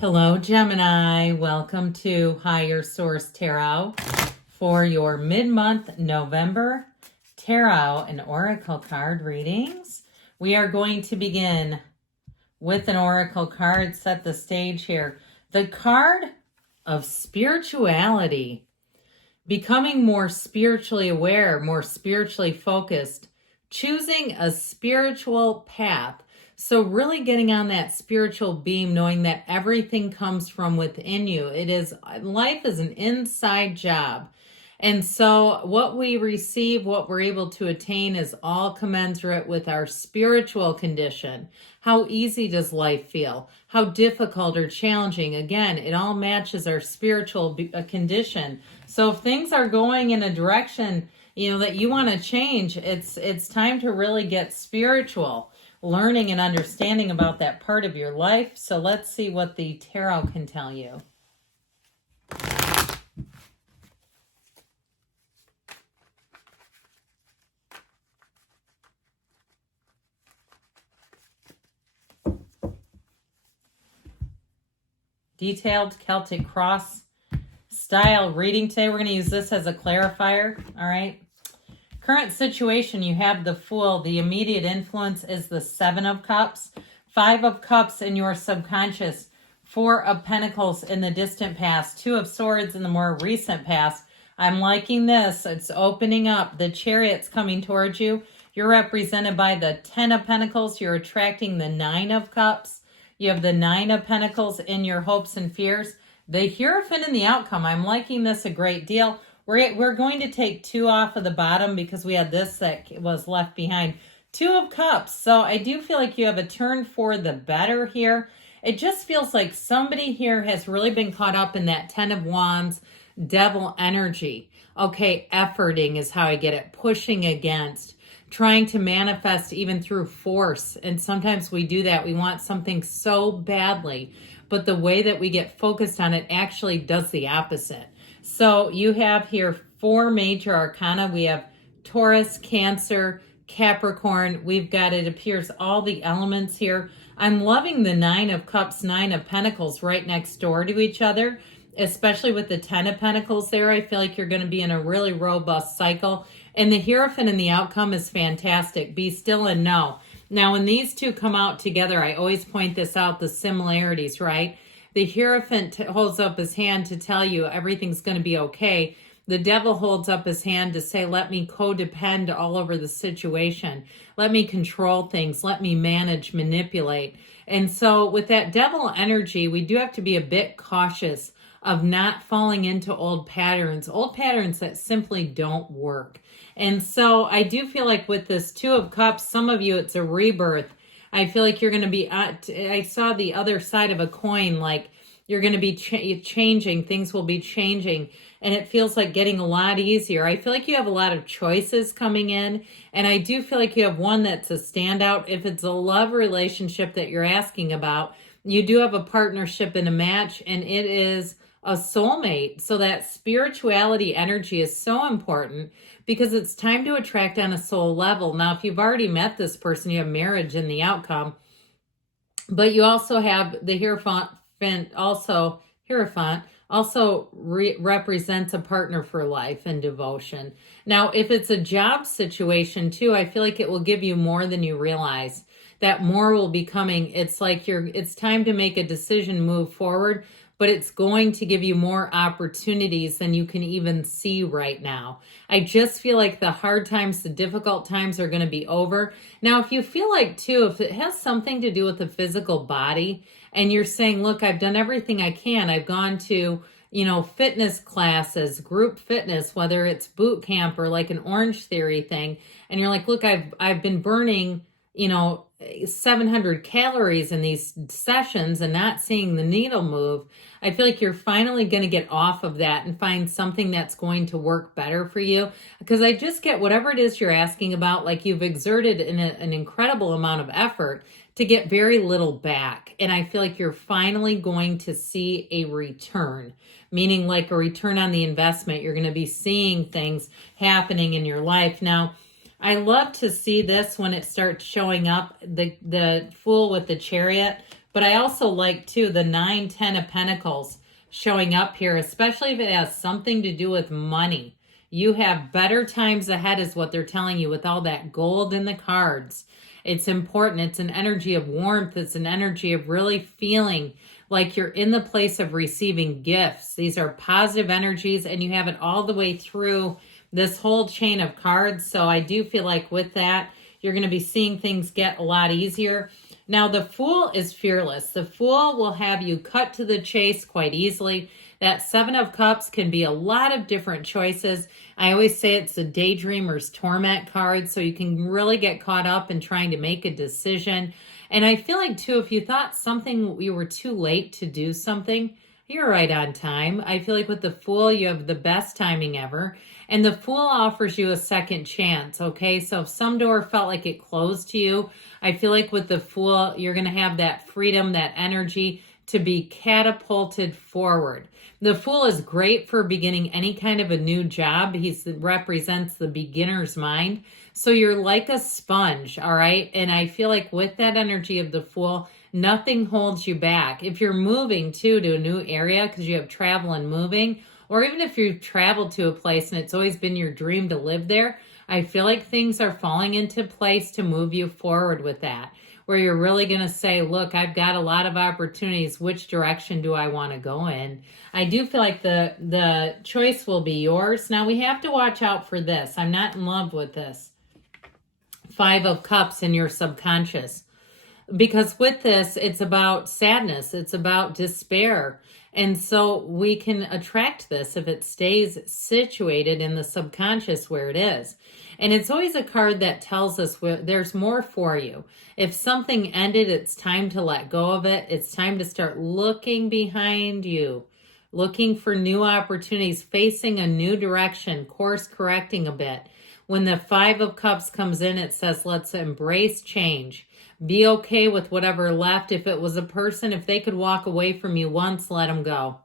Hello, Gemini. Welcome to Higher Source Tarot for your mid-month November Tarot and Oracle card readings. We are going to begin with an Oracle card, set the stage here. The card of spirituality, becoming more spiritually aware, more spiritually focused, choosing a spiritual path. So really getting on that spiritual beam, knowing that everything comes from within you. Life is an inside job. And so what we receive, what we're able to attain is all commensurate with our spiritual condition. How easy does life feel? How difficult or challenging? Again, it all matches our spiritual condition. So if things are going in a direction, that you want to change, it's time to really get spiritual, learning and understanding about that part of your life. So let's see what the tarot can tell you. Detailed Celtic cross style reading today. We're going to use this as a clarifier. All right. Current situation, you have the Fool. The immediate influence is the Seven of Cups, Five of Cups in your subconscious, Four of Pentacles in the distant past, Two of Swords in the more recent past. I'm liking this. It's opening up. The Chariot's coming towards you. You're represented by the Ten of Pentacles. You're attracting the Nine of Cups. You have the Nine of Pentacles in your hopes and fears. The Hierophant in the outcome. I'm liking this a great deal. We're going to take two off of the bottom because we had this that was left behind. Two of Cups. So I do feel like you have a turn for the better here. It just feels like somebody here has really been caught up in that Ten of Wands, Devil energy. Okay, efforting is how I get it. Pushing against, trying to manifest even through force. And sometimes we do that. We want something so badly, but the way that we get focused on it actually does the opposite. So you have here four major arcana. We have Taurus, Cancer, Capricorn. We've got, it appears, all the elements here. I'm loving the Nine of Cups, Nine of Pentacles right next door to each other, especially with the Ten of Pentacles there. I feel like you're going to be in a really robust cycle. And the Hierophant in the outcome is fantastic. Be still and know. Now, when these two come out together, I always point this out, the similarities, right? The Hierophant holds up his hand to tell you everything's going to be okay. The Devil holds up his hand to say, let me codepend all over the situation. Let me control things. Let me manage, manipulate. And so with that Devil energy, we do have to be a bit cautious of not falling into old patterns that simply don't work. And so I do feel like with this Two of Cups, some of you, it's a rebirth. I feel like you're going to be, I saw the other side of a coin, like you're going to be changing, things will be changing, and it feels like getting a lot easier. I feel like you have a lot of choices coming in, and I do feel like you have one that's a standout. If it's a love relationship that you're asking about, you do have a partnership and a match, and it is a soulmate. So that spirituality energy is so important because it's time to attract on a soul level. Now, if you've already met this person, you have marriage in the outcome, but you also have the Hierophant represents a partner for life and devotion. Now, if it's a job situation too, I feel like it will give you more than you realize. That more will be coming. It's like it's time to make a decision, move forward, but it's going to give you more opportunities than you can even see right now. I just feel like the hard times, the difficult times are going to be over. Now, if you feel like too, if it has something to do with the physical body and you're saying, look, I've done everything I can. I've gone to, fitness classes, group fitness, whether it's boot camp or like an Orange Theory thing. And you're like, look, I've been burning, 700 calories in these sessions and not seeing the needle move. I feel like you're finally going to get off of that and find something that's going to work better for you. Because I just get whatever it is you're asking about, like you've exerted an incredible amount of effort to get very little back. And I feel like you're finally going to see a return, meaning like a return on the investment. You're going to be seeing things happening in your life. Now, I love to see this when it starts showing up, the Fool with the Chariot But I also like, too, the 9, 10 of Pentacles showing up here, especially if it has something to do with money. You have better times ahead is what they're telling you with all that gold in the cards. It's important. It's an energy of warmth. It's an energy of really feeling like you're in the place of receiving gifts. These are positive energies, and you have it all the way through this whole chain of cards. So I do feel like with that, you're going to be seeing things get a lot easier. Now, the Fool is fearless. The Fool will have you cut to the chase quite easily. That 7 of Cups can be a lot of different choices. I always say it's the Daydreamer's Torment card, so you can really get caught up in trying to make a decision. And I feel like, too, if you thought something, you were too late to do something, you're right on time. I feel like with the Fool, you have the best timing ever. And the Fool offers you a second chance, okay? So if some door felt like it closed to you, I feel like with the Fool, you're going to have that freedom, that energy to be catapulted forward. The Fool is great for beginning any kind of a new job. He represents the beginner's mind. So you're like a sponge, all right? And I feel like with that energy of the Fool, nothing holds you back. If you're moving, too, to a new area because you have travel and moving, or even if you've traveled to a place and it's always been your dream to live there, I feel like things are falling into place to move you forward with that, where you're really going to say, look, I've got a lot of opportunities. Which direction do I want to go in? I do feel like the choice will be yours. Now, we have to watch out for this. I'm not in love with this 5 of Cups in your subconscious. Because with this, it's about sadness. It's about despair. And so we can attract this if it stays situated in the subconscious where it is. And it's always a card that tells us there's more for you. If something ended, it's time to let go of it. It's time to start looking behind you, looking for new opportunities, facing a new direction, course correcting a bit. When the 5 of Cups comes in, it says, let's embrace change. Be okay with whatever left. If it was a person, if they could walk away from you once, let them go.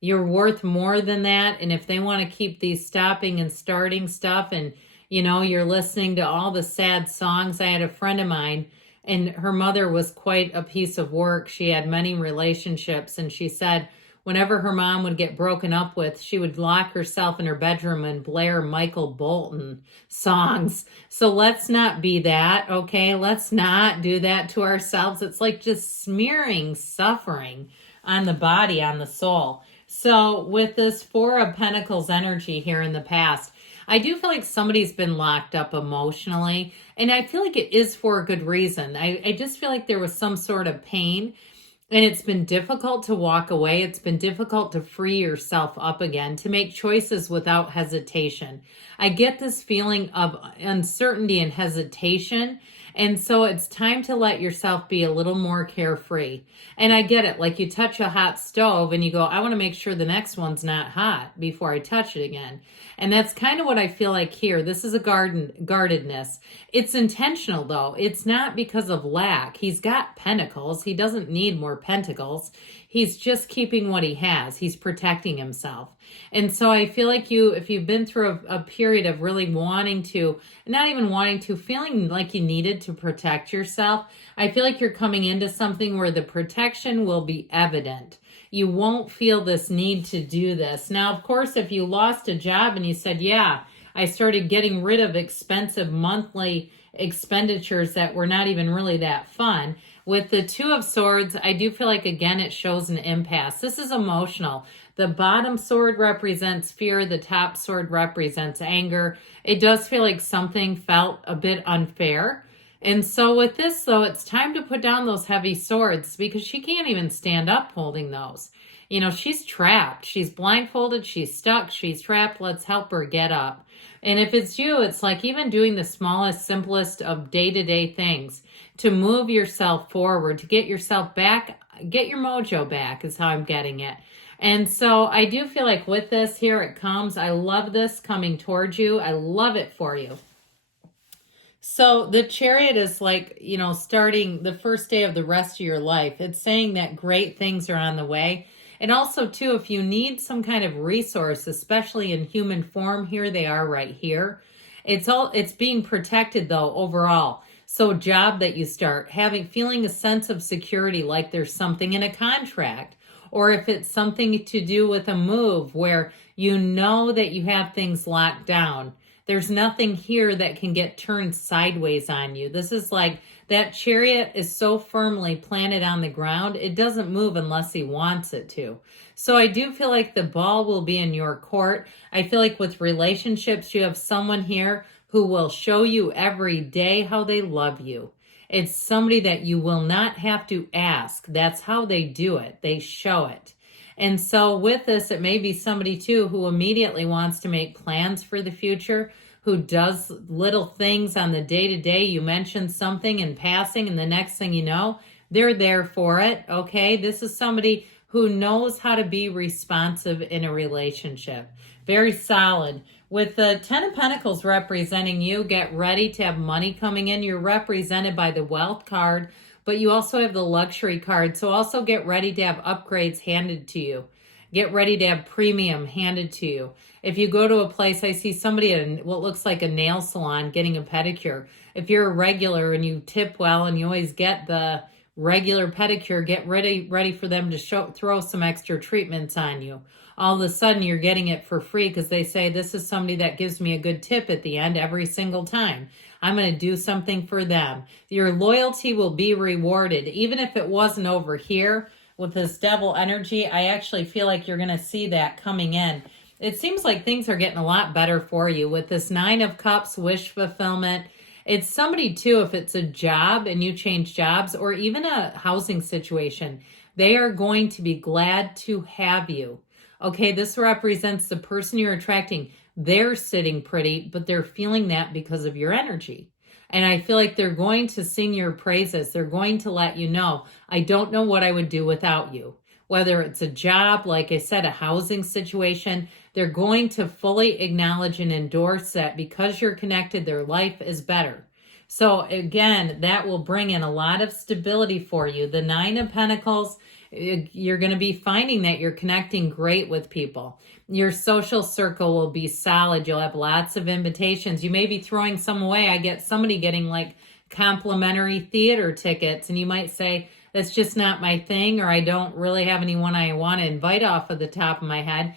You're worth more than that. And if they want to keep these stopping and starting stuff, and you're listening to all the sad songs. I had a friend of mine, and her mother was quite a piece of work. She had many relationships, and she said whenever her mom would get broken up with, she would lock herself in her bedroom and blare Michael Bolton songs. So let's not be that, okay? Let's not do that to ourselves. It's like just smearing suffering on the body, on the soul. So with this 4 of Pentacles energy here in the past, I do feel like somebody's been locked up emotionally, and I feel like it is for a good reason. I just feel like there was some sort of pain, and it's been difficult to walk away. It's been difficult to free yourself up again, to make choices without hesitation. I get this feeling of uncertainty and hesitation, and so it's time to let yourself be a little more carefree. And I get it. Like you touch a hot stove and you go, I want to make sure the next one's not hot before I touch it again. And that's kind of what I feel like here. This is a guardedness. It's intentional, though. It's not because of lack. He's got pentacles. He doesn't need more pentacles. He's just keeping what he has. He's protecting himself. And so I feel like if you've been through a period of really feeling like you needed to protect yourself, I feel like you're coming into something where the protection will be evident. You won't feel this need to do this. Now, of course, if you lost a job and you said, yeah, I started getting rid of expensive monthly expenditures that were not even really that fun. With the 2 of Swords, I do feel like, again, it shows an impasse. This is emotional. The bottom sword represents fear. The top sword represents anger. It does feel like something felt a bit unfair. And so with this, though, it's time to put down those heavy swords because she can't even stand up holding those. She's trapped. She's blindfolded. She's stuck. She's trapped. Let's help her get up. And if it's you, it's like even doing the smallest, simplest of day-to-day things to move yourself forward, to get yourself back, get your mojo back is how I'm getting it. And so I do feel like with this, here it comes. I love this coming towards you. I love it for you. So the Chariot is like, starting the first day of the rest of your life. It's saying that great things are on the way. And also, too, if you need some kind of resource, especially in human form, here they are right here. It's being protected, though, overall. So job that you start, feeling a sense of security, like there's something in a contract, or if it's something to do with a move where you know that you have things locked down. There's nothing here that can get turned sideways on you. This is like that chariot is so firmly planted on the ground, it doesn't move unless he wants it to. So I do feel like the ball will be in your court. I feel like with relationships, you have someone here who will show you every day how they love you. It's somebody that you will not have to ask. That's how they do it. They show it. And so with this, it may be somebody too who immediately wants to make plans for the future, who does little things on the day-to-day. You mention something in passing, and the next thing you know, they're there for it, okay? This is somebody who knows how to be responsive in a relationship. Very solid. With the Ten of Pentacles representing you, get ready to have money coming in. You're represented by the Wealth card, but you also have the Luxury card. So also get ready to have upgrades handed to you. Get ready to have premium handed to you. If you go to a place, I see somebody at what looks like a nail salon getting a pedicure. If you're a regular and you tip well and you always get the regular pedicure, get ready for them to throw some extra treatments on you. All of a sudden you're getting it for free because they say, this is somebody that gives me a good tip at the end every single time. I'm going to do something for them. Your loyalty will be rewarded. Even if it wasn't over here with this devil energy, I actually feel like you're going to see that coming in. It seems like things are getting a lot better for you with this Nine of Cups, wish fulfillment. It's somebody too, if it's a job and you change jobs or even a housing situation, they are going to be glad to have you. Okay, this represents the person you're attracting. They're sitting pretty, but they're feeling that because of your energy. And I feel like they're going to sing your praises. They're going to let you know, I don't know what I would do without you. Whether it's a job, like I said, a housing situation, they're going to fully acknowledge and endorse that because you're connected, their life is better. So again, that will bring in a lot of stability for you. The Nine of Pentacles, you're going to be finding that you're connecting great with people. Your social circle will be solid. You'll have lots of invitations. You may be throwing some away. I get somebody getting like complimentary theater tickets, and you might say, that's just not my thing, or I don't really have anyone I want to invite off of the top of my head.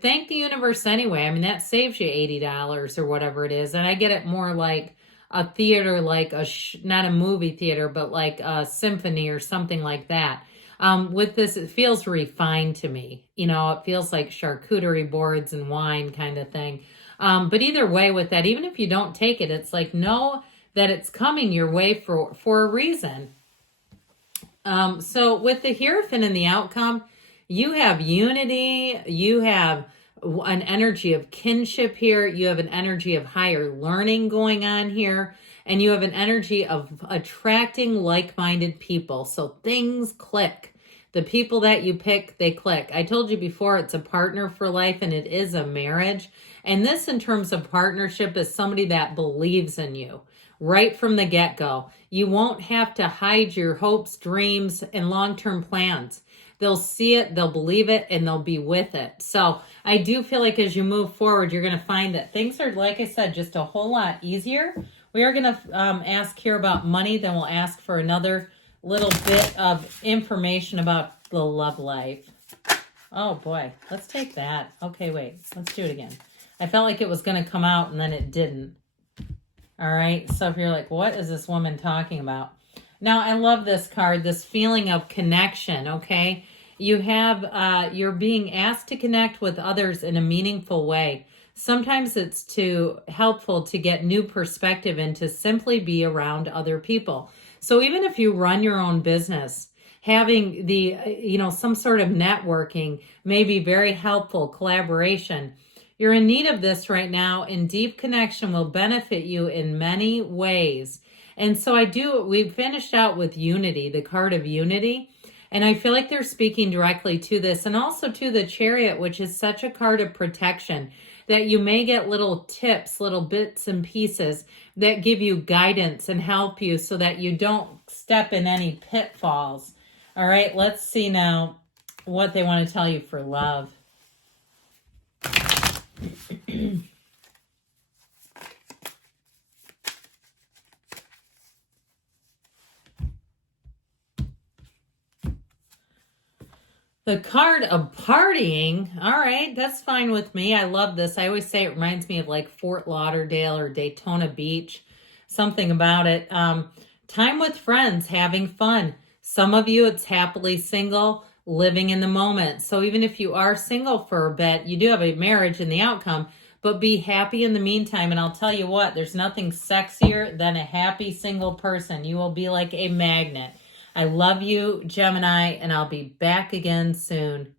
Thank the universe anyway. I mean, that saves you $80 or whatever it is. And I get it more like a theater, like not a movie theater, but like a symphony or something like that. With this, it feels refined to me. You know, it feels like charcuterie boards and wine kind of thing. But either way with that, even if you don't take it, it's like, know that it's coming your way for a reason. So with the Hierophant and the outcome, you have unity, you have an energy of kinship here, you have an energy of higher learning going on here, and you have an energy of attracting like-minded people. So things click. The people that you pick, they click. I told you before, it's a partner for life, and it is a marriage. And this, in terms of partnership, is somebody that believes in you right from the get-go. You won't have to hide your hopes, dreams, and long-term plans. They'll see it, they'll believe it, and they'll be with it. So I do feel like as you move forward, you're going to find that things are, like I said, just a whole lot easier. We are going to ask here about money, then we'll ask for another little bit of information about the love life. Oh boy, let's take that. Okay, wait, let's do it again. I felt like it was going to come out and then it didn't. All right, so if you're like, what is this woman talking about? Now, I love this card, this feeling of connection, okay? You have, you're being asked to connect with others in a meaningful way. Sometimes it's helpful to get new perspective and to simply be around other people. So even if you run your own business, having some sort of networking may be very helpful, collaboration. You're in need of this right now, and deep connection will benefit you in many ways. And so we finished out with unity, the card of unity. And I feel like they're speaking directly to this, and also to the Chariot, which is such a card of protection that you may get little tips, little bits and pieces that give you guidance and help you so that you don't step in any pitfalls. All right, let's see now what they want to tell you for love. The card of partying. All right, that's fine with me. I love this. I always say it reminds me of like Fort Lauderdale or Daytona Beach. Something about it. Time with friends, having fun. Some of you, it's happily single, living in the moment. So even if you are single for a bit, you do have a marriage in the outcome, but be happy in the meantime. And I'll tell you what, there's nothing sexier than a happy single person. You will be like a magnet. I love you, Gemini, and I'll be back again soon.